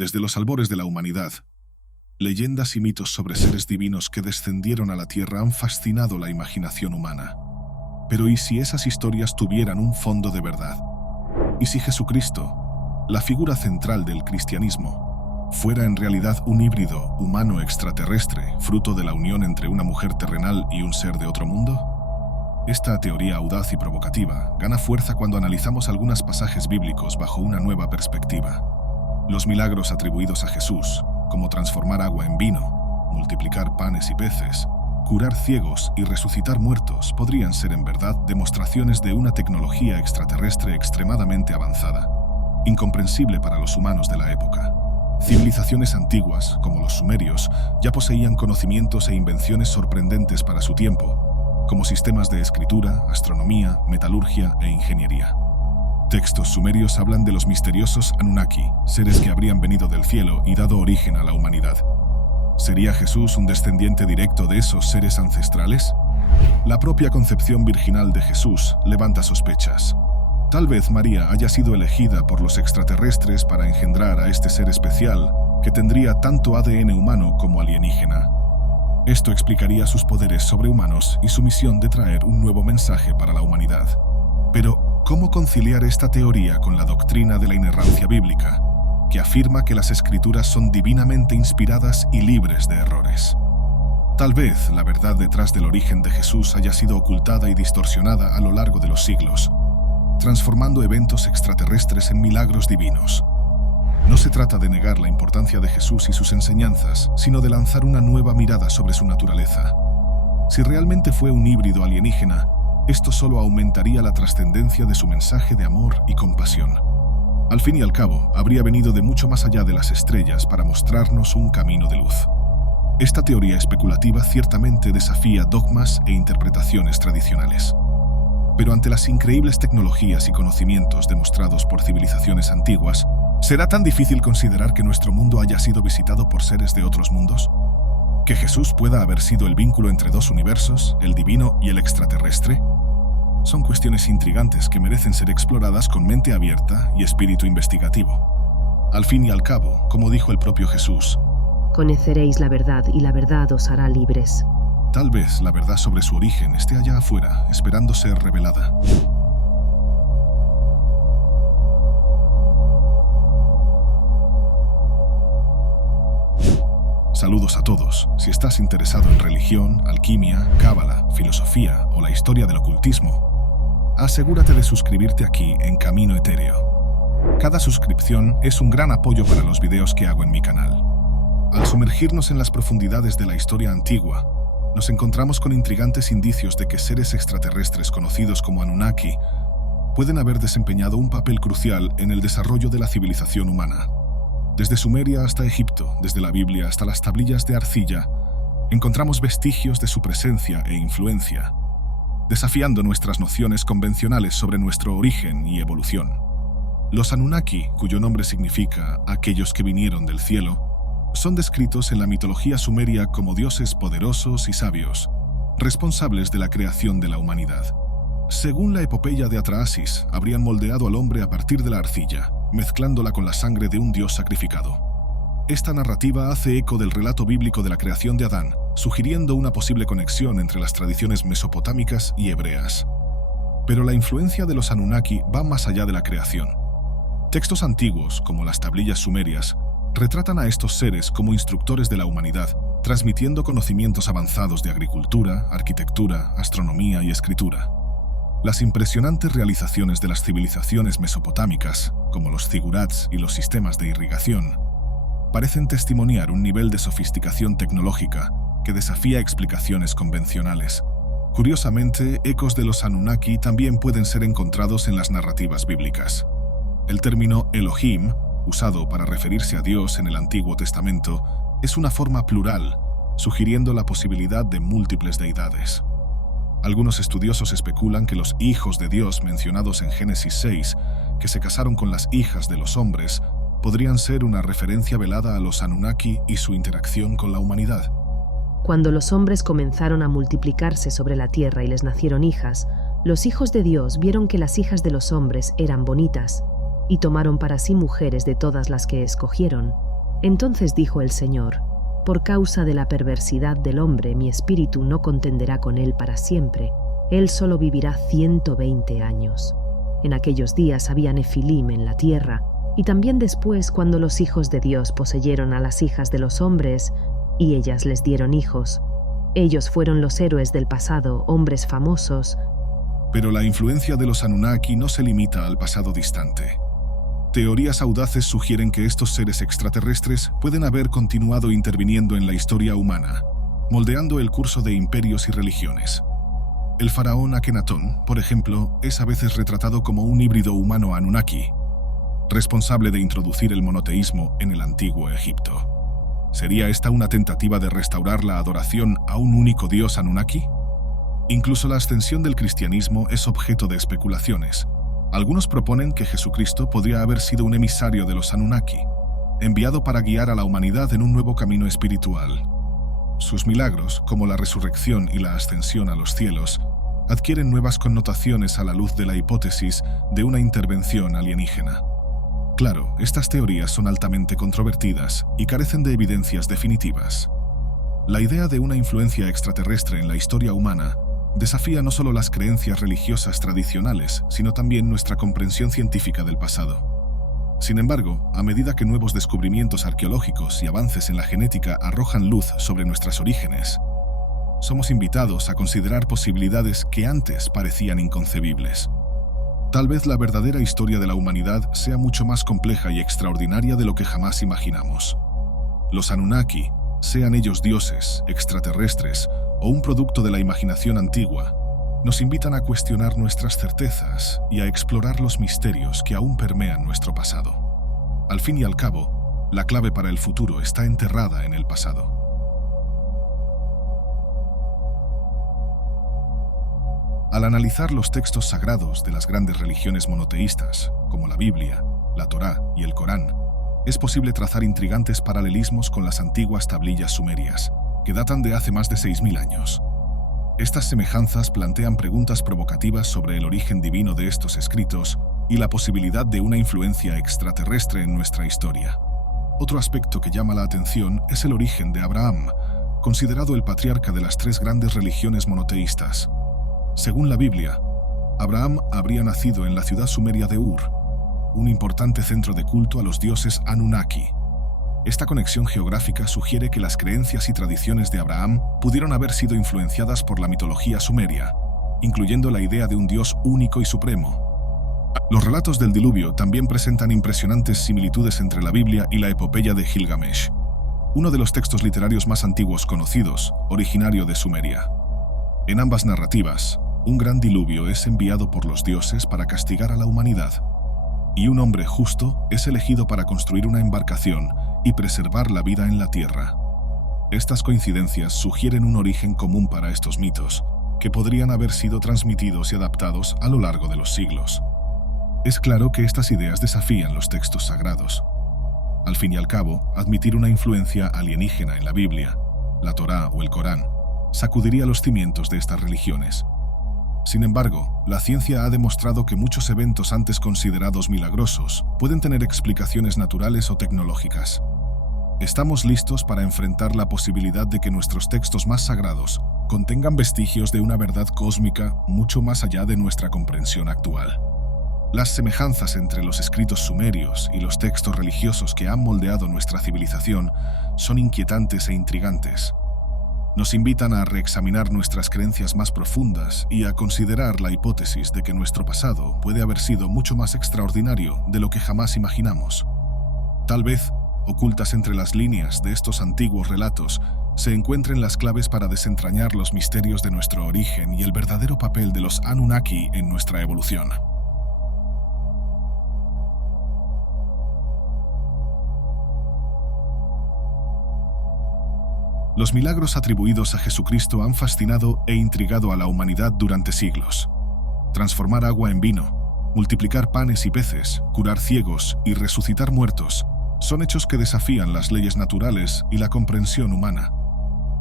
Desde los albores de la humanidad, leyendas y mitos sobre seres divinos que descendieron a la Tierra han fascinado la imaginación humana. Pero ¿y si esas historias tuvieran un fondo de verdad? ¿Y si Jesucristo, la figura central del cristianismo, fuera en realidad un híbrido humano-extraterrestre, fruto de la unión entre una mujer terrenal y un ser de otro mundo? Esta teoría audaz y provocativa gana fuerza cuando analizamos algunos pasajes bíblicos bajo una nueva perspectiva. Los milagros atribuidos a Jesús, como transformar agua en vino, multiplicar panes y peces, curar ciegos y resucitar muertos, podrían ser en verdad demostraciones de una tecnología extraterrestre extremadamente avanzada, incomprensible para los humanos de la época. Civilizaciones antiguas, como los sumerios, ya poseían conocimientos e invenciones sorprendentes para su tiempo, como sistemas de escritura, astronomía, metalurgia e ingeniería. Textos sumerios hablan de los misteriosos Anunnaki, seres que habrían venido del cielo y dado origen a la humanidad. ¿Sería Jesús un descendiente directo de esos seres ancestrales? La propia concepción virginal de Jesús levanta sospechas. Tal vez María haya sido elegida por los extraterrestres para engendrar a este ser especial que tendría tanto ADN humano como alienígena. Esto explicaría sus poderes sobrehumanos y su misión de traer un nuevo mensaje para la humanidad. Pero, ¿cómo conciliar esta teoría con la doctrina de la inerrancia bíblica, que afirma que las escrituras son divinamente inspiradas y libres de errores? Tal vez la verdad detrás del origen de Jesús haya sido ocultada y distorsionada a lo largo de los siglos, transformando eventos extraterrestres en milagros divinos. No se trata de negar la importancia de Jesús y sus enseñanzas, sino de lanzar una nueva mirada sobre su naturaleza. Si realmente fue un híbrido alienígena, esto solo aumentaría la trascendencia de su mensaje de amor y compasión. Al fin y al cabo, habría venido de mucho más allá de las estrellas para mostrarnos un camino de luz. Esta teoría especulativa ciertamente desafía dogmas e interpretaciones tradicionales. Pero ante las increíbles tecnologías y conocimientos demostrados por civilizaciones antiguas, ¿será tan difícil considerar que nuestro mundo haya sido visitado por seres de otros mundos? ¿Que Jesús pueda haber sido el vínculo entre dos universos, el divino y el extraterrestre? Son cuestiones intrigantes que merecen ser exploradas con mente abierta y espíritu investigativo. Al fin y al cabo, como dijo el propio Jesús, conoceréis la verdad y la verdad os hará libres. Tal vez la verdad sobre su origen esté allá afuera, esperando ser revelada. Saludos a todos. Si estás interesado en religión, alquimia, cábala, filosofía o la historia del ocultismo, asegúrate de suscribirte aquí en Camino Etéreo. Cada suscripción es un gran apoyo para los videos que hago en mi canal. Al sumergirnos en las profundidades de la historia antigua, nos encontramos con intrigantes indicios de que seres extraterrestres conocidos como Anunnaki pueden haber desempeñado un papel crucial en el desarrollo de la civilización humana. Desde Sumeria hasta Egipto, desde la Biblia hasta las tablillas de arcilla, encontramos vestigios de su presencia e influencia, desafiando nuestras nociones convencionales sobre nuestro origen y evolución. Los Anunnaki, cuyo nombre significa aquellos que vinieron del cielo, son descritos en la mitología sumeria como dioses poderosos y sabios, responsables de la creación de la humanidad. Según la epopeya de Atrahasis, habrían moldeado al hombre a partir de la arcilla, mezclándola con la sangre de un dios sacrificado. Esta narrativa hace eco del relato bíblico de la creación de Adán, sugiriendo una posible conexión entre las tradiciones mesopotámicas y hebreas. Pero la influencia de los Anunnaki va más allá de la creación. Textos antiguos, como las tablillas sumerias, retratan a estos seres como instructores de la humanidad, transmitiendo conocimientos avanzados de agricultura, arquitectura, astronomía y escritura. Las impresionantes realizaciones de las civilizaciones mesopotámicas, como los zigurats y los sistemas de irrigación, parecen testimoniar un nivel de sofisticación tecnológica que desafía explicaciones convencionales. Curiosamente, ecos de los Anunnaki también pueden ser encontrados en las narrativas bíblicas. El término Elohim, usado para referirse a Dios en el Antiguo Testamento, es una forma plural, sugiriendo la posibilidad de múltiples deidades. Algunos estudiosos especulan que los hijos de Dios mencionados en Génesis 6, que se casaron con las hijas de los hombres, podrían ser una referencia velada a los Anunnaki y su interacción con la humanidad. Cuando los hombres comenzaron a multiplicarse sobre la tierra y les nacieron hijas, los hijos de Dios vieron que las hijas de los hombres eran bonitas, y tomaron para sí mujeres de todas las que escogieron, Entonces dijo el Señor: Por causa de la perversidad del hombre, mi espíritu no contenderá con él para siempre. Él solo vivirá 120 años. En aquellos días había nefilim en la tierra, y también después, cuando los hijos de Dios poseyeron a las hijas de los hombres, y ellas les dieron hijos. Ellos fueron los héroes del pasado, hombres famosos. Pero la influencia de los Anunnaki no se limita al pasado distante. Teorías audaces sugieren que estos seres extraterrestres pueden haber continuado interviniendo en la historia humana, moldeando el curso de imperios y religiones. El faraón Akenatón, por ejemplo, es a veces retratado como un híbrido humano Anunnaki, responsable de introducir el monoteísmo en el antiguo Egipto. ¿Sería esta una tentativa de restaurar la adoración a un único dios Anunnaki? Incluso la ascensión del cristianismo es objeto de especulaciones. Algunos proponen que Jesucristo podría haber sido un emisario de los Anunnaki, enviado para guiar a la humanidad en un nuevo camino espiritual. Sus milagros, como la resurrección y la ascensión a los cielos, adquieren nuevas connotaciones a la luz de la hipótesis de una intervención alienígena. Claro, estas teorías son altamente controvertidas y carecen de evidencias definitivas. La idea de una influencia extraterrestre en la historia humana desafía no solo las creencias religiosas tradicionales, sino también nuestra comprensión científica del pasado. Sin embargo, a medida que nuevos descubrimientos arqueológicos y avances en la genética arrojan luz sobre nuestros orígenes, somos invitados a considerar posibilidades que antes parecían inconcebibles. Tal vez la verdadera historia de la humanidad sea mucho más compleja y extraordinaria de lo que jamás imaginamos. Los Anunnaki, sean ellos dioses, extraterrestres o un producto de la imaginación antigua, nos invitan a cuestionar nuestras certezas y a explorar los misterios que aún permean nuestro pasado. Al fin y al cabo, la clave para el futuro está enterrada en el pasado. Al analizar los textos sagrados de las grandes religiones monoteístas, como la Biblia, la Torá y el Corán, es posible trazar intrigantes paralelismos con las antiguas tablillas sumerias, que datan de hace más de 6.000 años. Estas semejanzas plantean preguntas provocativas sobre el origen divino de estos escritos y la posibilidad de una influencia extraterrestre en nuestra historia. Otro aspecto que llama la atención es el origen de Abraham, considerado el patriarca de las tres grandes religiones monoteístas. Según la Biblia, Abraham habría nacido en la ciudad sumeria de Ur, un importante centro de culto a los dioses Anunnaki. Esta conexión geográfica sugiere que las creencias y tradiciones de Abraham pudieron haber sido influenciadas por la mitología sumeria, incluyendo la idea de un dios único y supremo. Los relatos del diluvio también presentan impresionantes similitudes entre la Biblia y la epopeya de Gilgamesh, uno de los textos literarios más antiguos conocidos, originario de Sumeria. En ambas narrativas, un gran diluvio es enviado por los dioses para castigar a la humanidad, y un hombre justo es elegido para construir una embarcación y preservar la vida en la tierra. Estas coincidencias sugieren un origen común para estos mitos, que podrían haber sido transmitidos y adaptados a lo largo de los siglos. Es claro que estas ideas desafían los textos sagrados. Al fin y al cabo, admitir una influencia alienígena en la Biblia, la Torá o el Corán, sacudiría los cimientos de estas religiones. Sin embargo, la ciencia ha demostrado que muchos eventos antes considerados milagrosos pueden tener explicaciones naturales o tecnológicas. Estamos listos para enfrentar la posibilidad de que nuestros textos más sagrados contengan vestigios de una verdad cósmica mucho más allá de nuestra comprensión actual. Las semejanzas entre los escritos sumerios y los textos religiosos que han moldeado nuestra civilización son inquietantes e intrigantes. Nos invitan a reexaminar nuestras creencias más profundas y a considerar la hipótesis de que nuestro pasado puede haber sido mucho más extraordinario de lo que jamás imaginamos. Tal vez, ocultas entre las líneas de estos antiguos relatos, se encuentren las claves para desentrañar los misterios de nuestro origen y el verdadero papel de los Anunnaki en nuestra evolución. Los milagros atribuidos a Jesucristo han fascinado e intrigado a la humanidad durante siglos. Transformar agua en vino, multiplicar panes y peces, curar ciegos y resucitar muertos son hechos que desafían las leyes naturales y la comprensión humana.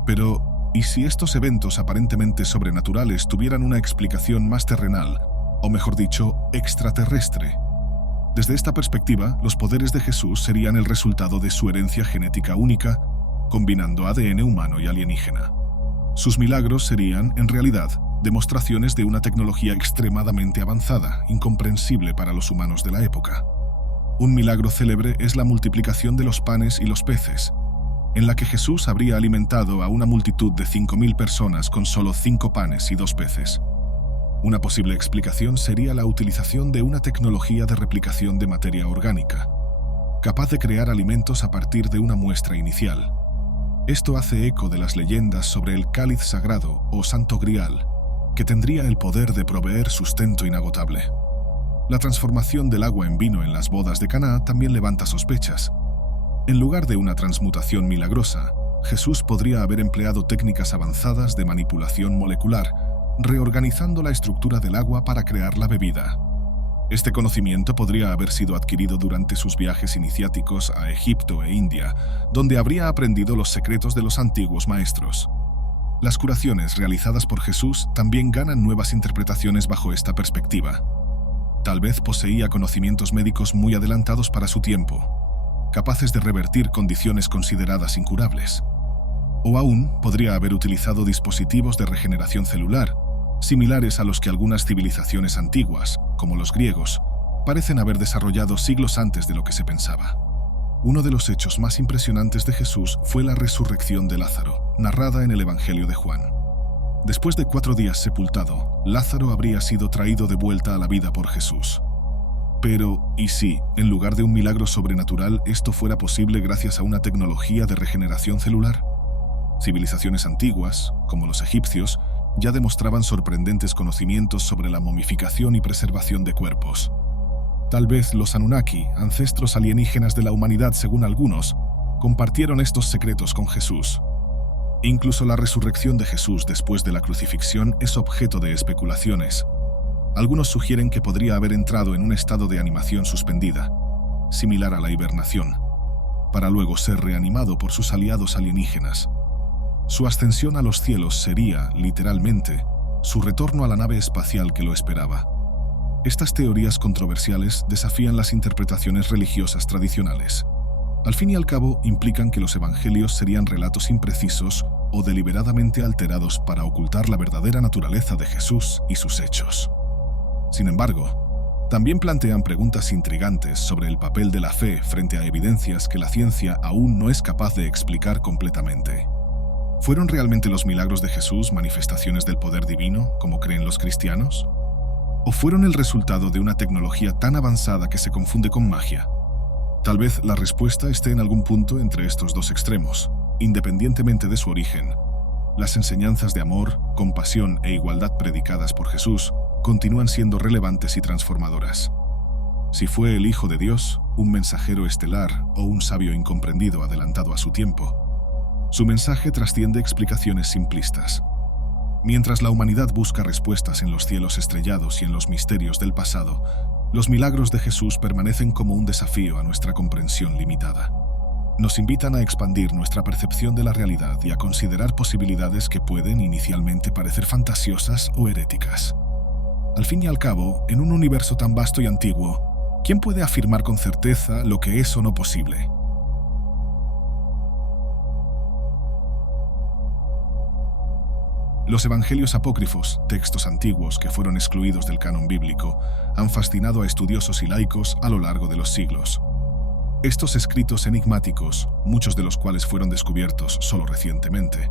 Pero, ¿y si estos eventos aparentemente sobrenaturales tuvieran una explicación más terrenal, o mejor dicho, extraterrestre? Desde esta perspectiva, los poderes de Jesús serían el resultado de su herencia genética única, combinando ADN humano y alienígena. Sus milagros serían, en realidad, demostraciones de una tecnología extremadamente avanzada, incomprensible para los humanos de la época. Un milagro célebre es la multiplicación de los panes y los peces, en la que Jesús habría alimentado a una multitud de 5.000 personas con solo 5 panes y 2 peces. Una posible explicación sería la utilización de una tecnología de replicación de materia orgánica, capaz de crear alimentos a partir de una muestra inicial. Esto hace eco de las leyendas sobre el cáliz sagrado o santo grial, que tendría el poder de proveer sustento inagotable. La transformación del agua en vino en las bodas de Caná también levanta sospechas. En lugar de una transmutación milagrosa, Jesús podría haber empleado técnicas avanzadas de manipulación molecular, reorganizando la estructura del agua para crear la bebida. Este conocimiento podría haber sido adquirido durante sus viajes iniciáticos a Egipto e India, donde habría aprendido los secretos de los antiguos maestros. Las curaciones realizadas por Jesús también ganan nuevas interpretaciones bajo esta perspectiva. Tal vez poseía conocimientos médicos muy adelantados para su tiempo, capaces de revertir condiciones consideradas incurables. O aún podría haber utilizado dispositivos de regeneración celular, similares a los que algunas civilizaciones antiguas, como los griegos, parecen haber desarrollado siglos antes de lo que se pensaba. Uno de los hechos más impresionantes de Jesús fue la resurrección de Lázaro, narrada en el Evangelio de Juan. Después de 4 días sepultado, Lázaro habría sido traído de vuelta a la vida por Jesús. Pero, ¿y si, en lugar de un milagro sobrenatural, esto fuera posible gracias a una tecnología de regeneración celular? Civilizaciones antiguas, como los egipcios, ya demostraban sorprendentes conocimientos sobre la momificación y preservación de cuerpos. Tal vez los Anunnaki, ancestros alienígenas de la humanidad según algunos, compartieron estos secretos con Jesús. Incluso la resurrección de Jesús después de la crucifixión es objeto de especulaciones. Algunos sugieren que podría haber entrado en un estado de animación suspendida, similar a la hibernación, para luego ser reanimado por sus aliados alienígenas. Su ascensión a los cielos sería, literalmente, su retorno a la nave espacial que lo esperaba. Estas teorías controversiales desafían las interpretaciones religiosas tradicionales. Al fin y al cabo, implican que los evangelios serían relatos imprecisos o deliberadamente alterados para ocultar la verdadera naturaleza de Jesús y sus hechos. Sin embargo, también plantean preguntas intrigantes sobre el papel de la fe frente a evidencias que la ciencia aún no es capaz de explicar completamente. ¿Fueron realmente los milagros de Jesús manifestaciones del poder divino, como creen los cristianos? ¿O fueron el resultado de una tecnología tan avanzada que se confunde con magia? Tal vez la respuesta esté en algún punto entre estos dos extremos, independientemente de su origen. Las enseñanzas de amor, compasión e igualdad predicadas por Jesús continúan siendo relevantes y transformadoras. Si fue el Hijo de Dios, un mensajero estelar o un sabio incomprendido adelantado a su tiempo, su mensaje trasciende explicaciones simplistas. Mientras la humanidad busca respuestas en los cielos estrellados y en los misterios del pasado, los milagros de Jesús permanecen como un desafío a nuestra comprensión limitada. Nos invitan a expandir nuestra percepción de la realidad y a considerar posibilidades que pueden inicialmente parecer fantasiosas o heréticas. Al fin y al cabo, en un universo tan vasto y antiguo, ¿quién puede afirmar con certeza lo que es o no posible? Los evangelios apócrifos, textos antiguos que fueron excluidos del canon bíblico, han fascinado a estudiosos y laicos a lo largo de los siglos. Estos escritos enigmáticos, muchos de los cuales fueron descubiertos solo recientemente,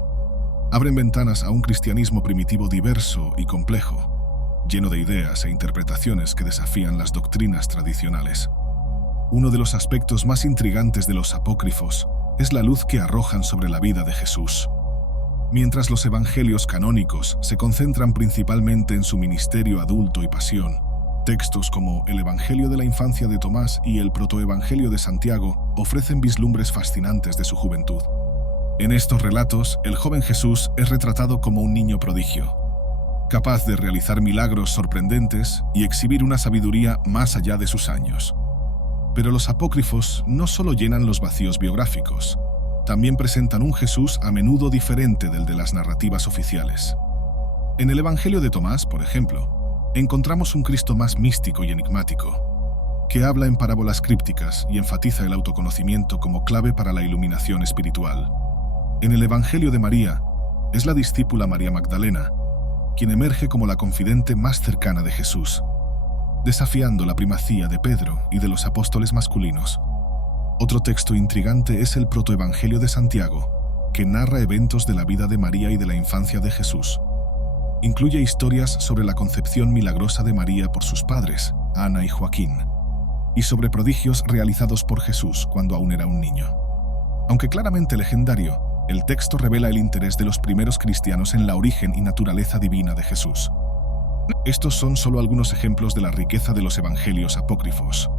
abren ventanas a un cristianismo primitivo diverso y complejo, lleno de ideas e interpretaciones que desafían las doctrinas tradicionales. Uno de los aspectos más intrigantes de los apócrifos es la luz que arrojan sobre la vida de Jesús. Mientras los evangelios canónicos se concentran principalmente en su ministerio adulto y pasión, textos como el Evangelio de la infancia de Tomás y el Protoevangelio de Santiago ofrecen vislumbres fascinantes de su juventud. En estos relatos, el joven Jesús es retratado como un niño prodigio, capaz de realizar milagros sorprendentes y exhibir una sabiduría más allá de sus años. Pero los apócrifos no solo llenan los vacíos biográficos, también presentan un Jesús a menudo diferente del de las narrativas oficiales. En el Evangelio de Tomás, por ejemplo, encontramos un Cristo más místico y enigmático. que habla en parábolas crípticas y enfatiza el autoconocimiento como clave para la iluminación espiritual. En el Evangelio de María, es la discípula María Magdalena quien emerge como la confidente más cercana de Jesús, desafiando la primacía de Pedro y de los apóstoles masculinos. Otro texto intrigante es el protoevangelio de Santiago, que narra eventos de la vida de María y de la infancia de Jesús. Incluye historias sobre la concepción milagrosa de María por sus padres, Ana y Joaquín, y sobre prodigios realizados por Jesús cuando aún era un niño. Aunque claramente legendario, el texto revela el interés de los primeros cristianos en la origen y naturaleza divina de Jesús. Estos son solo algunos ejemplos de la riqueza de los evangelios apócrifos.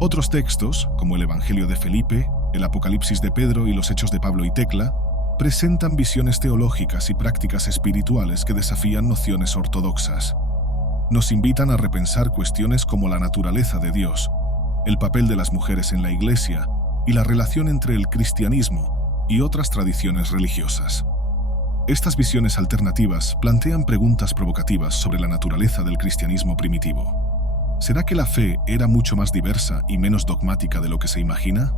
Otros textos, como el Evangelio de Felipe, el Apocalipsis de Pedro y los Hechos de Pablo y Tecla, presentan visiones teológicas y prácticas espirituales que desafían nociones ortodoxas. Nos invitan a repensar cuestiones como la naturaleza de Dios, el papel de las mujeres en la Iglesia y la relación entre el cristianismo y otras tradiciones religiosas. Estas visiones alternativas plantean preguntas provocativas sobre la naturaleza del cristianismo primitivo. ¿Será que la fe era mucho más diversa y menos dogmática de lo que se imagina?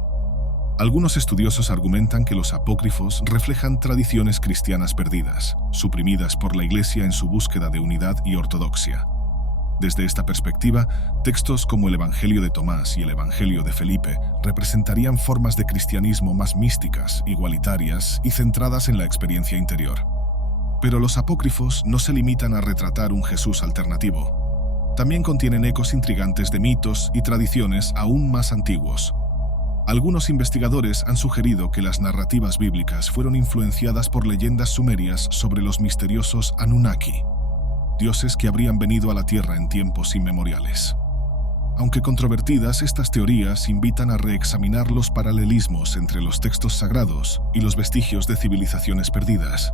Algunos estudiosos argumentan que los apócrifos reflejan tradiciones cristianas perdidas, suprimidas por la Iglesia en su búsqueda de unidad y ortodoxia. Desde esta perspectiva, textos como el Evangelio de Tomás y el Evangelio de Felipe representarían formas de cristianismo más místicas, igualitarias y centradas en la experiencia interior. Pero los apócrifos no se limitan a retratar un Jesús alternativo. También contienen ecos intrigantes de mitos y tradiciones aún más antiguos. Algunos investigadores han sugerido que las narrativas bíblicas fueron influenciadas por leyendas sumerias sobre los misteriosos Anunnaki, dioses que habrían venido a la Tierra en tiempos inmemoriales. Aunque controvertidas, estas teorías invitan a reexaminar los paralelismos entre los textos sagrados y los vestigios de civilizaciones perdidas.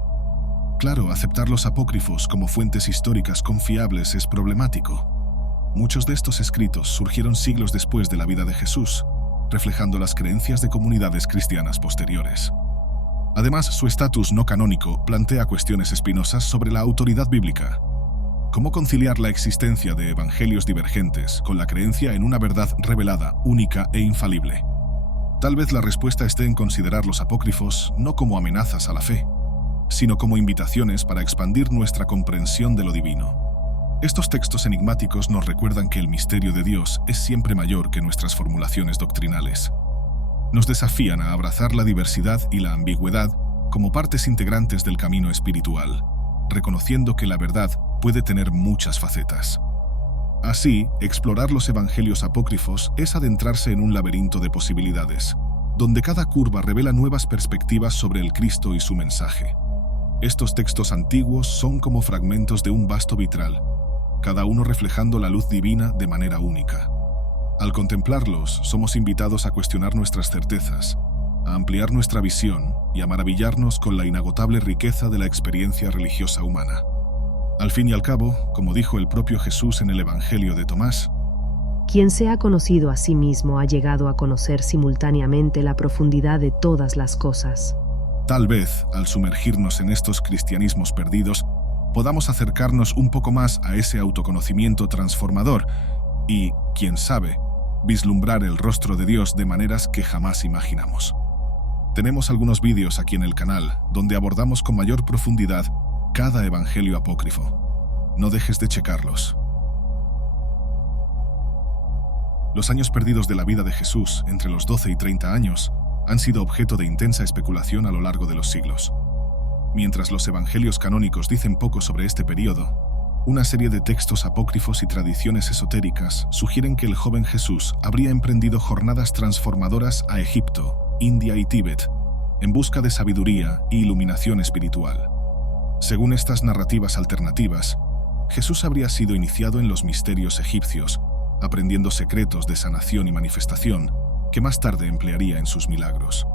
Claro, aceptar los apócrifos como fuentes históricas confiables es problemático. Muchos de estos escritos surgieron siglos después de la vida de Jesús, reflejando las creencias de comunidades cristianas posteriores. Además, su estatus no canónico plantea cuestiones espinosas sobre la autoridad bíblica. ¿Cómo conciliar la existencia de evangelios divergentes con la creencia en una verdad revelada, única e infalible? Tal vez la respuesta esté en considerar los apócrifos no como amenazas a la fe, sino como invitaciones para expandir nuestra comprensión de lo divino. Estos textos enigmáticos nos recuerdan que el misterio de Dios es siempre mayor que nuestras formulaciones doctrinales. Nos desafían a abrazar la diversidad y la ambigüedad como partes integrantes del camino espiritual, reconociendo que la verdad puede tener muchas facetas. Así, explorar los evangelios apócrifos es adentrarse en un laberinto de posibilidades, donde cada curva revela nuevas perspectivas sobre el Cristo y su mensaje. Estos textos antiguos son como fragmentos de un vasto vitral, cada uno reflejando la luz divina de manera única. Al contemplarlos, somos invitados a cuestionar nuestras certezas, a ampliar nuestra visión y a maravillarnos con la inagotable riqueza de la experiencia religiosa humana. Al fin y al cabo, como dijo el propio Jesús en el Evangelio de Tomás, quien se ha conocido a sí mismo ha llegado a conocer simultáneamente la profundidad de todas las cosas. Tal vez, al sumergirnos en estos cristianismos perdidos, podamos acercarnos un poco más a ese autoconocimiento transformador y, quién sabe, vislumbrar el rostro de Dios de maneras que jamás imaginamos. Tenemos algunos vídeos aquí en el canal donde abordamos con mayor profundidad cada evangelio apócrifo. No dejes de checarlos. Los años perdidos de la vida de Jesús, entre los 12 y 30 años, han sido objeto de intensa especulación a lo largo de los siglos. Mientras los evangelios canónicos dicen poco sobre este periodo, una serie de textos apócrifos y tradiciones esotéricas sugieren que el joven Jesús habría emprendido jornadas transformadoras a Egipto, India y Tíbet, en busca de sabiduría y iluminación espiritual. Según estas narrativas alternativas, Jesús habría sido iniciado en los misterios egipcios, aprendiendo secretos de sanación y manifestación que más tarde emplearía en sus milagros.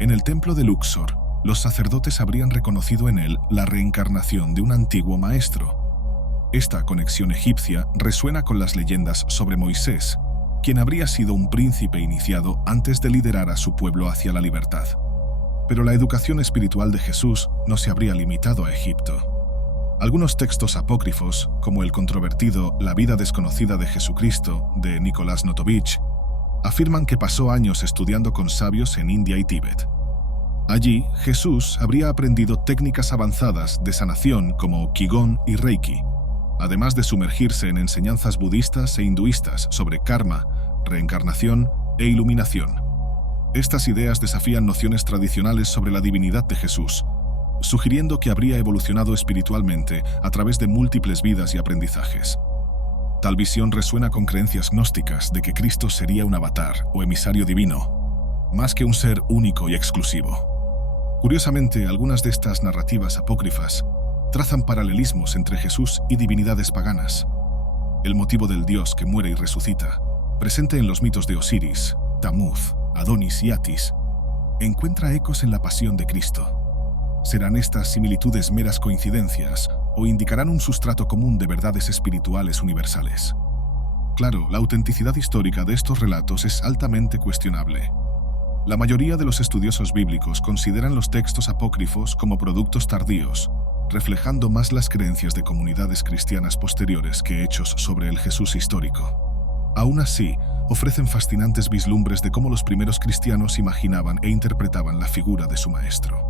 En el templo de Luxor, los sacerdotes habrían reconocido en él la reencarnación de un antiguo maestro. Esta conexión egipcia resuena con las leyendas sobre Moisés, quien habría sido un príncipe iniciado antes de liderar a su pueblo hacia la libertad. Pero la educación espiritual de Jesús no se habría limitado a Egipto. Algunos textos apócrifos, como el controvertido La vida desconocida de Jesucristo, de Nicolás Notovich, afirman que pasó años estudiando con sabios en India y Tíbet. Allí, Jesús habría aprendido técnicas avanzadas de sanación como Qigong y Reiki, además de sumergirse en enseñanzas budistas e hinduistas sobre karma, reencarnación e iluminación. Estas ideas desafían nociones tradicionales sobre la divinidad de Jesús, sugiriendo que habría evolucionado espiritualmente a través de múltiples vidas y aprendizajes. Tal visión resuena con creencias gnósticas de que Cristo sería un avatar o emisario divino, más que un ser único y exclusivo. Curiosamente, algunas de estas narrativas apócrifas trazan paralelismos entre Jesús y divinidades paganas. El motivo del dios que muere y resucita, presente en los mitos de Osiris, Tamuz, Adonis y Atis, encuentra ecos en la pasión de Cristo. ¿Serán estas similitudes meras coincidencias o indicarán un sustrato común de verdades espirituales universales? Claro, la autenticidad histórica de estos relatos es altamente cuestionable. La mayoría de los estudiosos bíblicos consideran los textos apócrifos como productos tardíos, reflejando más las creencias de comunidades cristianas posteriores que hechos sobre el Jesús histórico. Aún así, ofrecen fascinantes vislumbres de cómo los primeros cristianos imaginaban e interpretaban la figura de su maestro.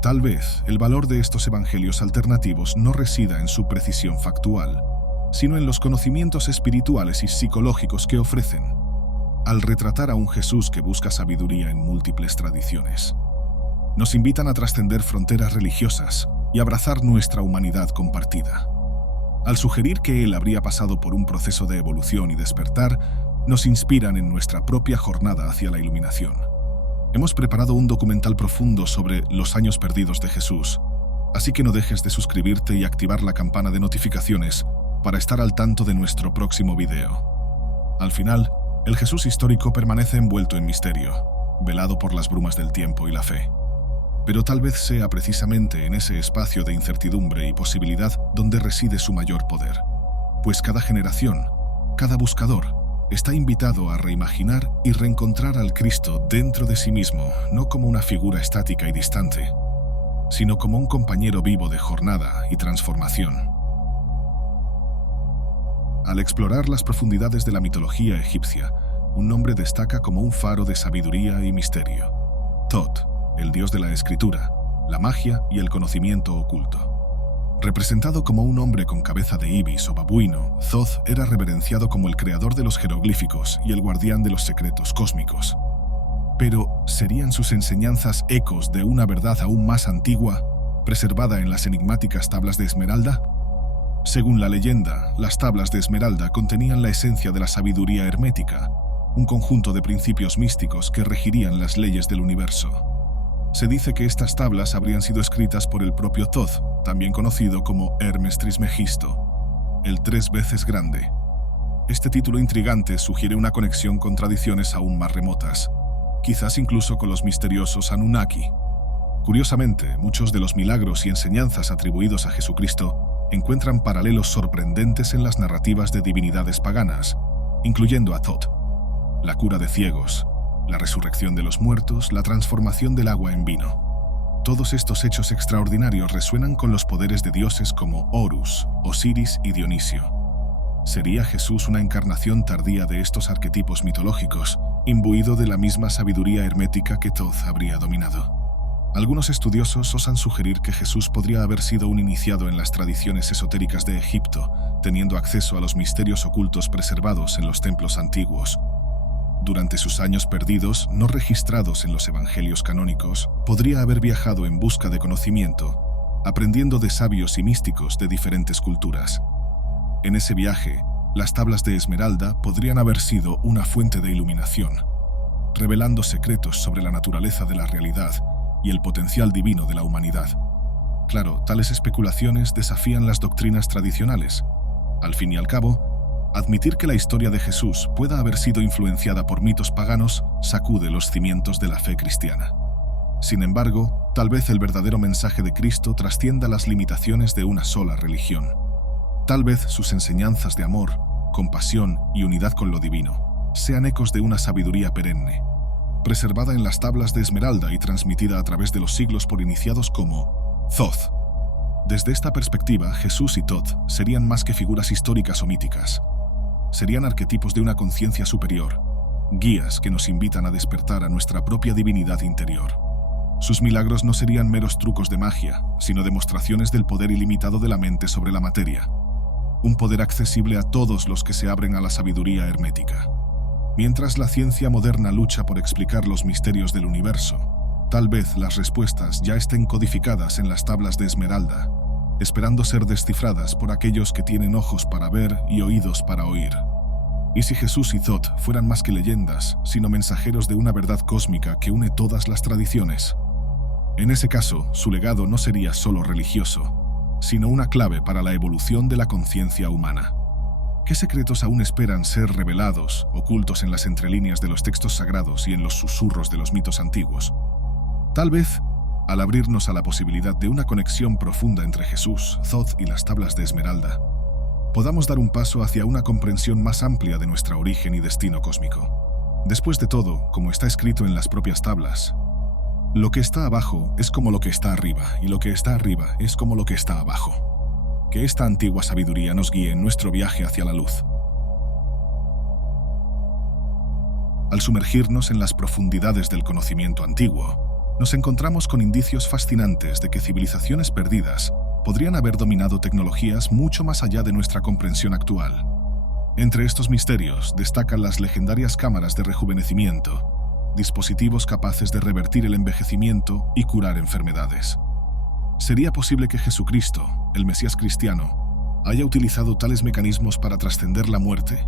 Tal vez el valor de estos evangelios alternativos no resida en su precisión factual, sino en los conocimientos espirituales y psicológicos que ofrecen, al retratar a un Jesús que busca sabiduría en múltiples tradiciones. Nos invitan a trascender fronteras religiosas y abrazar nuestra humanidad compartida. Al sugerir que Él habría pasado por un proceso de evolución y despertar, nos inspiran en nuestra propia jornada hacia la iluminación. Hemos preparado un documental profundo sobre los años perdidos de Jesús, así que no dejes de suscribirte y activar la campana de notificaciones para estar al tanto de nuestro próximo video. Al final, el Jesús histórico permanece envuelto en misterio, velado por las brumas del tiempo y la fe. Pero tal vez sea precisamente en ese espacio de incertidumbre y posibilidad donde reside su mayor poder. Pues cada generación, cada buscador, está invitado a reimaginar y reencontrar al Cristo dentro de sí mismo, no como una figura estática y distante, sino como un compañero vivo de jornada y transformación. Al explorar las profundidades de la mitología egipcia, un nombre destaca como un faro de sabiduría y misterio: Thoth, el dios de la escritura, la magia y el conocimiento oculto. Representado como un hombre con cabeza de ibis o babuino, Thoth era reverenciado como el creador de los jeroglíficos y el guardián de los secretos cósmicos. Pero, ¿serían sus enseñanzas ecos de una verdad aún más antigua, preservada en las enigmáticas tablas de Esmeralda? Según la leyenda, las tablas de Esmeralda contenían la esencia de la sabiduría hermética, un conjunto de principios místicos que regirían las leyes del universo. Se dice que estas tablas habrían sido escritas por el propio Thoth, también conocido como Hermes Trismegisto, el 3 veces grande. Este título intrigante sugiere una conexión con tradiciones aún más remotas, quizás incluso con los misteriosos Anunnaki. Curiosamente, muchos de los milagros y enseñanzas atribuidos a Jesucristo encuentran paralelos sorprendentes en las narrativas de divinidades paganas, incluyendo a Thoth: la cura de ciegos, la resurrección de los muertos, la transformación del agua en vino. Todos estos hechos extraordinarios resuenan con los poderes de dioses como Horus, Osiris y Dionisio. ¿Sería Jesús una encarnación tardía de estos arquetipos mitológicos, imbuido de la misma sabiduría hermética que Thoth habría dominado? Algunos estudiosos osan sugerir que Jesús podría haber sido un iniciado en las tradiciones esotéricas de Egipto, teniendo acceso a los misterios ocultos preservados en los templos antiguos. Durante sus años perdidos, no registrados en los evangelios canónicos, podría haber viajado en busca de conocimiento, aprendiendo de sabios y místicos de diferentes culturas. En ese viaje, las tablas de Esmeralda podrían haber sido una fuente de iluminación, revelando secretos sobre la naturaleza de la realidad y el potencial divino de la humanidad. Claro, tales especulaciones desafían las doctrinas tradicionales. Al fin y al cabo, admitir que la historia de Jesús pueda haber sido influenciada por mitos paganos sacude los cimientos de la fe cristiana. Sin embargo, tal vez el verdadero mensaje de Cristo trascienda las limitaciones de una sola religión. Tal vez sus enseñanzas de amor, compasión y unidad con lo divino sean ecos de una sabiduría perenne, preservada en las tablas de Esmeralda y transmitida a través de los siglos por iniciados como Thoth, Desde esta perspectiva, Jesús y Thoth serían más que figuras históricas o míticas. Serían arquetipos de una conciencia superior, guías que nos invitan a despertar a nuestra propia divinidad interior. Sus milagros no serían meros trucos de magia, sino demostraciones del poder ilimitado de la mente sobre la materia. Un poder accesible a todos los que se abren a la sabiduría hermética. Mientras la ciencia moderna lucha por explicar los misterios del universo, tal vez las respuestas ya estén codificadas en las tablas de Esmeralda, esperando ser descifradas por aquellos que tienen ojos para ver y oídos para oír. ¿Y si Jesús y Thoth fueran más que leyendas, sino mensajeros de una verdad cósmica que une todas las tradiciones? En ese caso, su legado no sería solo religioso, sino una clave para la evolución de la conciencia humana. ¿Qué secretos aún esperan ser revelados, ocultos en las entrelíneas de los textos sagrados y en los susurros de los mitos antiguos? Tal vez, al abrirnos a la posibilidad de una conexión profunda entre Jesús, Thoth y las tablas de Esmeralda, podamos dar un paso hacia una comprensión más amplia de nuestro origen y destino cósmico. Después de todo, como está escrito en las propias tablas, lo que está abajo es como lo que está arriba, y lo que está arriba es como lo que está abajo. Que esta antigua sabiduría nos guíe en nuestro viaje hacia la luz. Al sumergirnos en las profundidades del conocimiento antiguo, nos encontramos con indicios fascinantes de que civilizaciones perdidas podrían haber dominado tecnologías mucho más allá de nuestra comprensión actual. Entre estos misterios destacan las legendarias cámaras de rejuvenecimiento, dispositivos capaces de revertir el envejecimiento y curar enfermedades. ¿Sería posible que Jesucristo, el Mesías cristiano, haya utilizado tales mecanismos para trascender la muerte?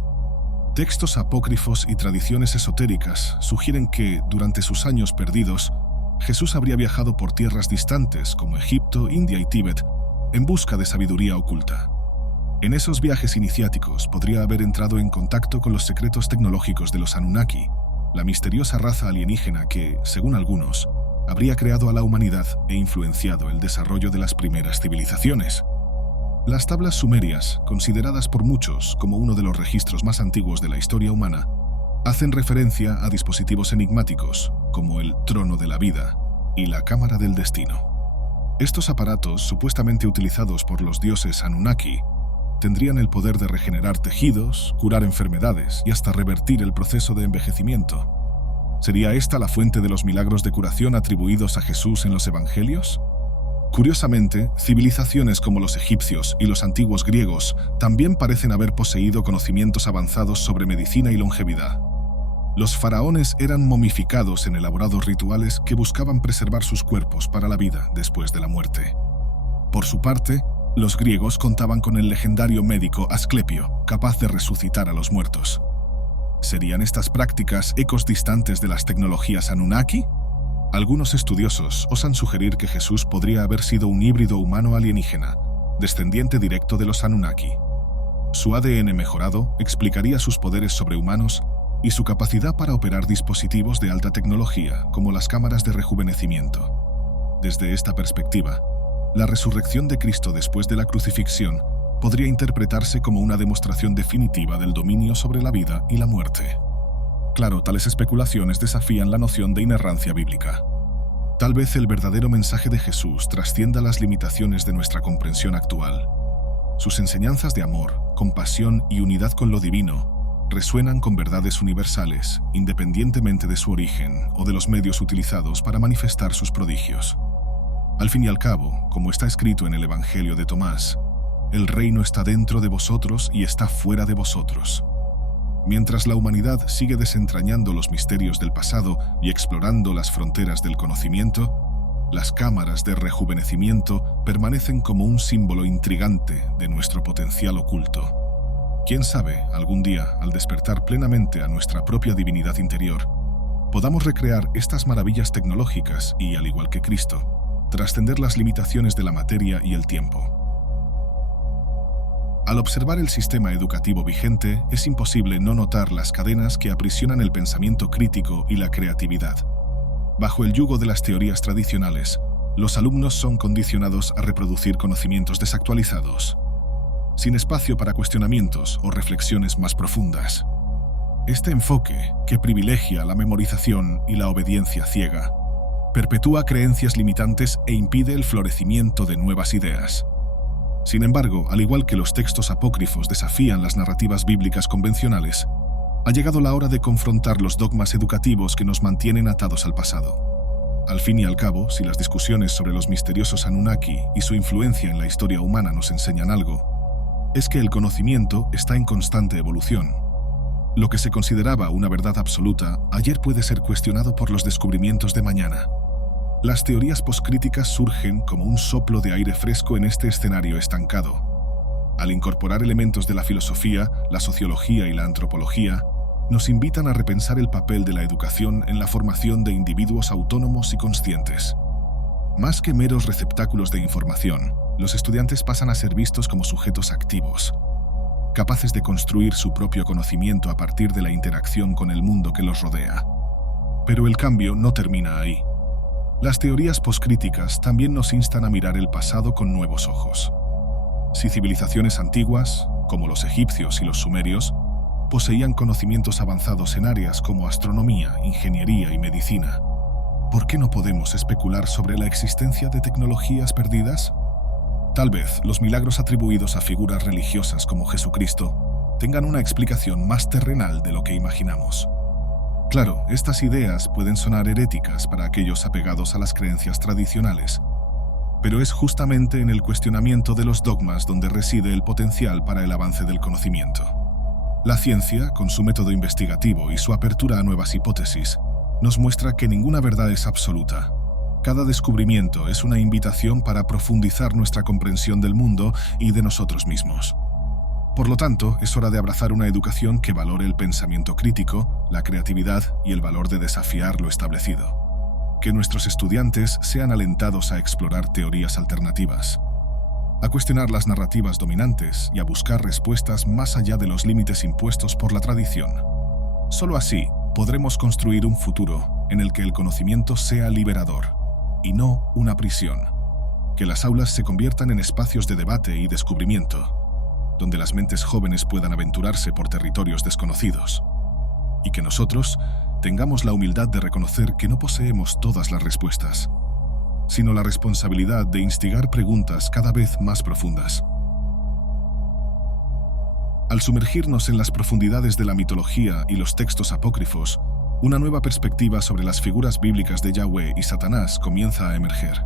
Textos apócrifos y tradiciones esotéricas sugieren que, durante sus años perdidos, Jesús habría viajado por tierras distantes como Egipto, India y Tíbet en busca de sabiduría oculta. En esos viajes iniciáticos podría haber entrado en contacto con los secretos tecnológicos de los Anunnaki, la misteriosa raza alienígena que, según algunos, habría creado a la humanidad e influenciado el desarrollo de las primeras civilizaciones. Las tablas sumerias, consideradas por muchos como uno de los registros más antiguos de la historia humana, hacen referencia a dispositivos enigmáticos como el trono de la vida y la cámara del destino. Estos aparatos, supuestamente utilizados por los dioses Anunnaki, tendrían el poder de regenerar tejidos, curar enfermedades y hasta revertir el proceso de envejecimiento. ¿Sería esta la fuente de los milagros de curación atribuidos a Jesús en los evangelios? Curiosamente, civilizaciones como los egipcios y los antiguos griegos también parecen haber poseído conocimientos avanzados sobre medicina y longevidad. Los faraones eran momificados en elaborados rituales que buscaban preservar sus cuerpos para la vida después de la muerte. Por su parte, los griegos contaban con el legendario médico Asclepio, capaz de resucitar a los muertos. ¿Serían estas prácticas ecos distantes de las tecnologías Anunnaki? Algunos estudiosos osan sugerir que Jesús podría haber sido un híbrido humano alienígena, descendiente directo de los Anunnaki. Su ADN mejorado explicaría sus poderes sobrehumanos y su capacidad para operar dispositivos de alta tecnología, como las cámaras de rejuvenecimiento. Desde esta perspectiva, la resurrección de Cristo después de la crucifixión podría interpretarse como una demostración definitiva del dominio sobre la vida y la muerte. Claro, tales especulaciones desafían la noción de inerrancia bíblica. Tal vez el verdadero mensaje de Jesús trascienda las limitaciones de nuestra comprensión actual. Sus enseñanzas de amor, compasión y unidad con lo divino resuenan con verdades universales, independientemente de su origen o de los medios utilizados para manifestar sus prodigios. Al fin y al cabo, como está escrito en el Evangelio de Tomás, el reino está dentro de vosotros y está fuera de vosotros. Mientras la humanidad sigue desentrañando los misterios del pasado y explorando las fronteras del conocimiento, las cámaras de rejuvenecimiento permanecen como un símbolo intrigante de nuestro potencial oculto. Quién sabe, algún día, al despertar plenamente a nuestra propia divinidad interior, podamos recrear estas maravillas tecnológicas y, al igual que Cristo, trascender las limitaciones de la materia y el tiempo. Al observar el sistema educativo vigente, es imposible no notar las cadenas que aprisionan el pensamiento crítico y la creatividad. Bajo el yugo de las teorías tradicionales, los alumnos son condicionados a reproducir conocimientos desactualizados, sin espacio para cuestionamientos o reflexiones más profundas. Este enfoque, que privilegia la memorización y la obediencia ciega, perpetúa creencias limitantes e impide el florecimiento de nuevas ideas. Sin embargo, al igual que los textos apócrifos desafían las narrativas bíblicas convencionales, ha llegado la hora de confrontar los dogmas educativos que nos mantienen atados al pasado. Al fin y al cabo, si las discusiones sobre los misteriosos Anunnaki y su influencia en la historia humana nos enseñan algo, es que el conocimiento está en constante evolución. Lo que se consideraba una verdad absoluta, ayer puede ser cuestionado por los descubrimientos de mañana. Las teorías poscríticas surgen como un soplo de aire fresco en este escenario estancado. Al incorporar elementos de la filosofía, la sociología y la antropología, nos invitan a repensar el papel de la educación en la formación de individuos autónomos y conscientes. Más que meros receptáculos de información, los estudiantes pasan a ser vistos como sujetos activos, capaces de construir su propio conocimiento a partir de la interacción con el mundo que los rodea. Pero el cambio no termina ahí. Las teorías poscríticas también nos instan a mirar el pasado con nuevos ojos. Si civilizaciones antiguas, como los egipcios y los sumerios, poseían conocimientos avanzados en áreas como astronomía, ingeniería y medicina, ¿por qué no podemos especular sobre la existencia de tecnologías perdidas? Tal vez los milagros atribuidos a figuras religiosas como Jesucristo tengan una explicación más terrenal de lo que imaginamos. Claro, estas ideas pueden sonar heréticas para aquellos apegados a las creencias tradicionales, pero es justamente en el cuestionamiento de los dogmas donde reside el potencial para el avance del conocimiento. La ciencia, con su método investigativo y su apertura a nuevas hipótesis, nos muestra que ninguna verdad es absoluta. Cada descubrimiento es una invitación para profundizar nuestra comprensión del mundo y de nosotros mismos. Por lo tanto, es hora de abrazar una educación que valore el pensamiento crítico, la creatividad y el valor de desafiar lo establecido. Que nuestros estudiantes sean alentados a explorar teorías alternativas, a cuestionar las narrativas dominantes y a buscar respuestas más allá de los límites impuestos por la tradición. Solo así podremos construir un futuro en el que el conocimiento sea liberador y no una prisión. Que las aulas se conviertan en espacios de debate y descubrimiento, donde las mentes jóvenes puedan aventurarse por territorios desconocidos. Y que nosotros tengamos la humildad de reconocer que no poseemos todas las respuestas, sino la responsabilidad de instigar preguntas cada vez más profundas. Al sumergirnos en las profundidades de la mitología y los textos apócrifos, una nueva perspectiva sobre las figuras bíblicas de Yahweh y Satanás comienza a emerger.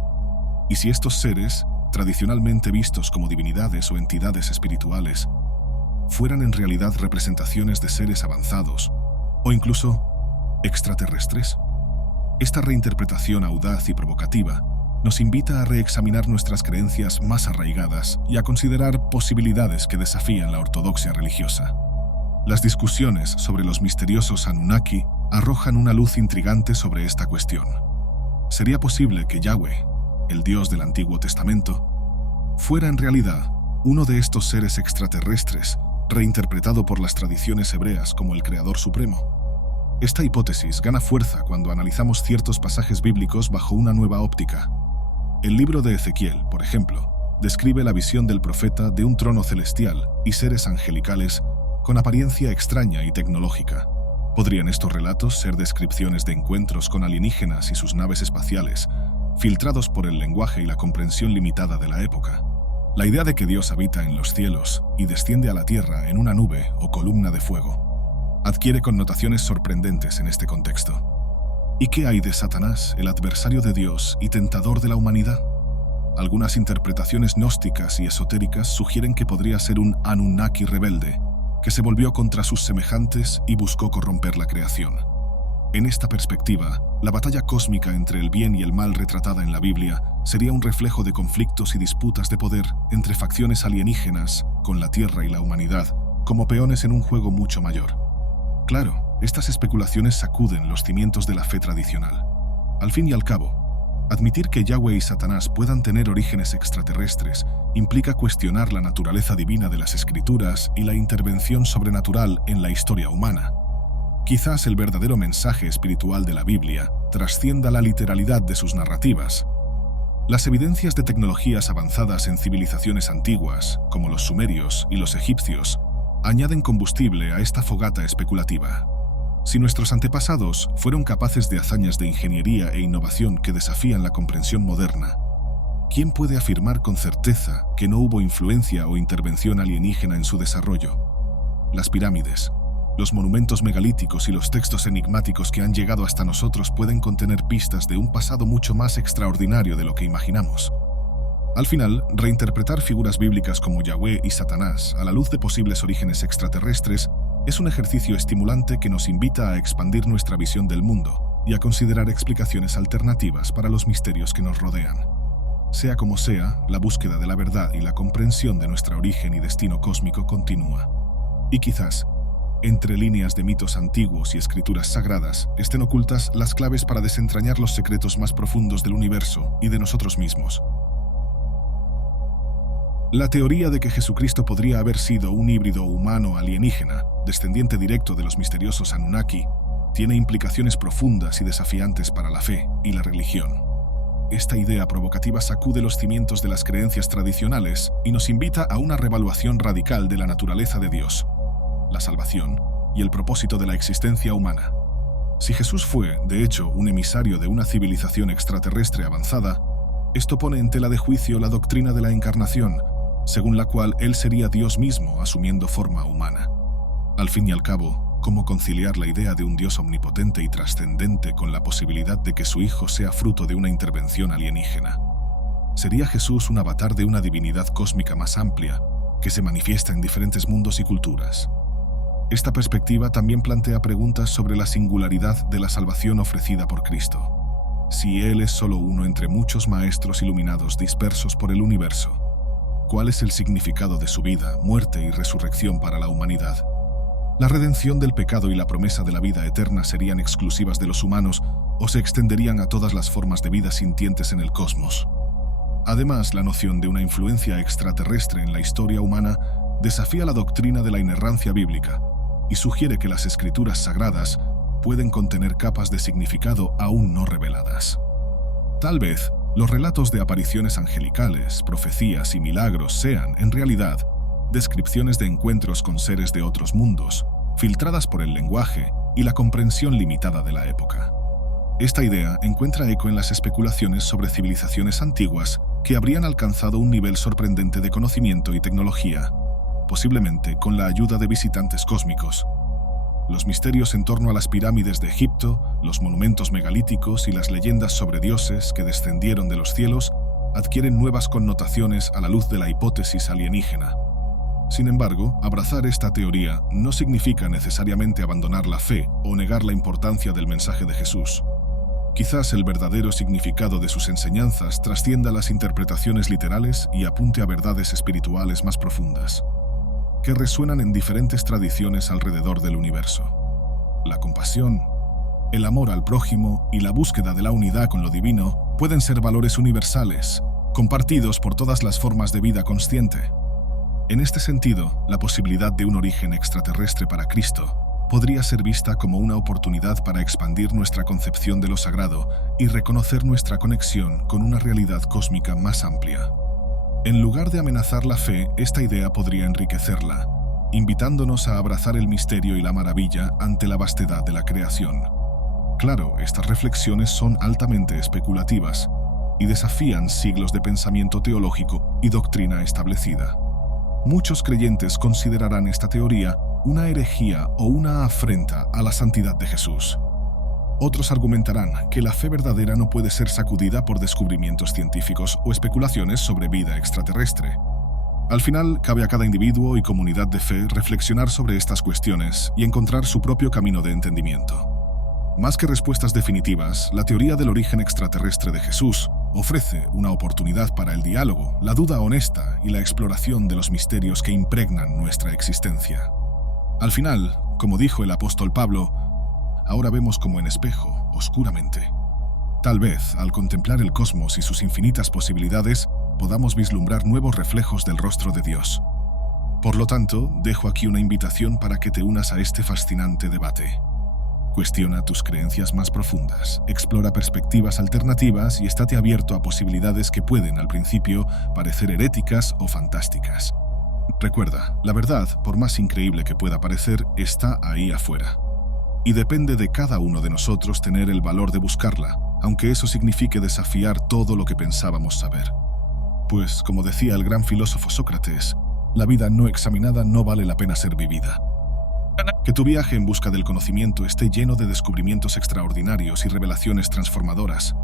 Y si estos seres, tradicionalmente vistos como divinidades o entidades espirituales, fueran en realidad representaciones de seres avanzados, o incluso extraterrestres, esta reinterpretación audaz y provocativa nos invita a reexaminar nuestras creencias más arraigadas y a considerar posibilidades que desafían la ortodoxia religiosa. Las discusiones sobre los misteriosos Anunnaki arrojan una luz intrigante sobre esta cuestión. ¿Sería posible que Yahweh, el Dios del Antiguo Testamento, fuera en realidad uno de estos seres extraterrestres, reinterpretado por las tradiciones hebreas como el Creador Supremo? Esta hipótesis gana fuerza cuando analizamos ciertos pasajes bíblicos bajo una nueva óptica. El libro de Ezequiel, por ejemplo, describe la visión del profeta de un trono celestial y seres angelicales con apariencia extraña y tecnológica. ¿Podrían estos relatos ser descripciones de encuentros con alienígenas y sus naves espaciales, filtrados por el lenguaje y la comprensión limitada de la época? La idea de que Dios habita en los cielos y desciende a la tierra en una nube o columna de fuego adquiere connotaciones sorprendentes en este contexto. ¿Y qué hay de Satanás, el adversario de Dios y tentador de la humanidad? Algunas interpretaciones gnósticas y esotéricas sugieren que podría ser un Anunnaki rebelde, que se volvió contra sus semejantes y buscó corromper la creación. En esta perspectiva, la batalla cósmica entre el bien y el mal retratada en la Biblia sería un reflejo de conflictos y disputas de poder entre facciones alienígenas, con la Tierra y la humanidad, como peones en un juego mucho mayor. Claro, estas especulaciones sacuden los cimientos de la fe tradicional. Al fin y al cabo, admitir que Yahweh y Satanás puedan tener orígenes extraterrestres implica cuestionar la naturaleza divina de las Escrituras y la intervención sobrenatural en la historia humana. Quizás el verdadero mensaje espiritual de la Biblia trascienda la literalidad de sus narrativas. Las evidencias de tecnologías avanzadas en civilizaciones antiguas, como los sumerios y los egipcios, añaden combustible a esta fogata especulativa. Si nuestros antepasados fueron capaces de hazañas de ingeniería e innovación que desafían la comprensión moderna, ¿quién puede afirmar con certeza que no hubo influencia o intervención alienígena en su desarrollo? Las pirámides, los monumentos megalíticos y los textos enigmáticos que han llegado hasta nosotros pueden contener pistas de un pasado mucho más extraordinario de lo que imaginamos. Al final, reinterpretar figuras bíblicas como Yahweh y Satanás a la luz de posibles orígenes extraterrestres es un ejercicio estimulante que nos invita a expandir nuestra visión del mundo y a considerar explicaciones alternativas para los misterios que nos rodean. Sea como sea, la búsqueda de la verdad y la comprensión de nuestro origen y destino cósmico continúa. Y quizás, entre líneas de mitos antiguos y escrituras sagradas, estén ocultas las claves para desentrañar los secretos más profundos del universo y de nosotros mismos. La teoría de que Jesucristo podría haber sido un híbrido humano alienígena, descendiente directo de los misteriosos Anunnaki, tiene implicaciones profundas y desafiantes para la fe y la religión. Esta idea provocativa sacude los cimientos de las creencias tradicionales y nos invita a una revaluación radical de la naturaleza de Dios, la salvación y el propósito de la existencia humana. Si Jesús fue, de hecho, un emisario de una civilización extraterrestre avanzada, esto pone en tela de juicio la doctrina de la encarnación, según la cual él sería Dios mismo asumiendo forma humana. Al fin y al cabo, ¿cómo conciliar la idea de un Dios omnipotente y trascendente con la posibilidad de que su Hijo sea fruto de una intervención alienígena? ¿Sería Jesús un avatar de una divinidad cósmica más amplia, que se manifiesta en diferentes mundos y culturas? Esta perspectiva también plantea preguntas sobre la singularidad de la salvación ofrecida por Cristo. Si Él es solo uno entre muchos maestros iluminados dispersos por el universo, ¿cuál es el significado de su vida, muerte y resurrección para la humanidad? ¿La redención del pecado y la promesa de la vida eterna serían exclusivas de los humanos o se extenderían a todas las formas de vida sintientes en el cosmos? Además, la noción de una influencia extraterrestre en la historia humana desafía la doctrina de la inerrancia bíblica y sugiere que las escrituras sagradas pueden contener capas de significado aún no reveladas. Tal vez, los relatos de apariciones angelicales, profecías y milagros sean, en realidad, descripciones de encuentros con seres de otros mundos, filtradas por el lenguaje y la comprensión limitada de la época. Esta idea encuentra eco en las especulaciones sobre civilizaciones antiguas que habrían alcanzado un nivel sorprendente de conocimiento y tecnología, posiblemente con la ayuda de visitantes cósmicos. Los misterios en torno a las pirámides de Egipto, los monumentos megalíticos y las leyendas sobre dioses que descendieron de los cielos adquieren nuevas connotaciones a la luz de la hipótesis alienígena. Sin embargo, abrazar esta teoría no significa necesariamente abandonar la fe o negar la importancia del mensaje de Jesús. Quizás el verdadero significado de sus enseñanzas trascienda las interpretaciones literales y apunte a verdades espirituales más profundas, que resuenan en diferentes tradiciones alrededor del universo. La compasión, el amor al prójimo y la búsqueda de la unidad con lo divino pueden ser valores universales, compartidos por todas las formas de vida consciente. En este sentido, la posibilidad de un origen extraterrestre para Cristo podría ser vista como una oportunidad para expandir nuestra concepción de lo sagrado y reconocer nuestra conexión con una realidad cósmica más amplia. En lugar de amenazar la fe, esta idea podría enriquecerla, invitándonos a abrazar el misterio y la maravilla ante la vastedad de la creación. Claro, estas reflexiones son altamente especulativas y desafían siglos de pensamiento teológico y doctrina establecida. Muchos creyentes considerarán esta teoría una herejía o una afrenta a la santidad de Jesús. Otros argumentarán que la fe verdadera no puede ser sacudida por descubrimientos científicos o especulaciones sobre vida extraterrestre. Al final, cabe a cada individuo y comunidad de fe reflexionar sobre estas cuestiones y encontrar su propio camino de entendimiento. Más que respuestas definitivas, la teoría del origen extraterrestre de Jesús ofrece una oportunidad para el diálogo, la duda honesta y la exploración de los misterios que impregnan nuestra existencia. Al final, como dijo el apóstol Pablo, ahora vemos como en espejo, oscuramente. Tal vez, al contemplar el cosmos y sus infinitas posibilidades, podamos vislumbrar nuevos reflejos del rostro de Dios. Por lo tanto, dejo aquí una invitación para que te unas a este fascinante debate. Cuestiona tus creencias más profundas, explora perspectivas alternativas y estate abierto a posibilidades que pueden, al principio, parecer heréticas o fantásticas. Recuerda, la verdad, por más increíble que pueda parecer, está ahí afuera. y depende de cada uno de nosotros tener el valor de buscarla, aunque eso signifique desafiar todo lo que pensábamos saber. Pues, como decía el gran filósofo Sócrates, la vida no examinada no vale la pena ser vivida. Que tu viaje en busca del conocimiento esté lleno de descubrimientos extraordinarios y revelaciones transformadoras,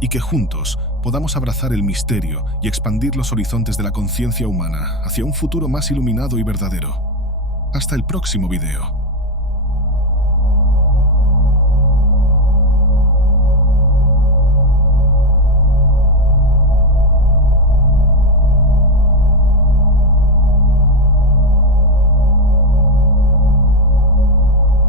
y que juntos podamos abrazar el misterio y expandir los horizontes de la conciencia humana hacia un futuro más iluminado y verdadero. Hasta el próximo video.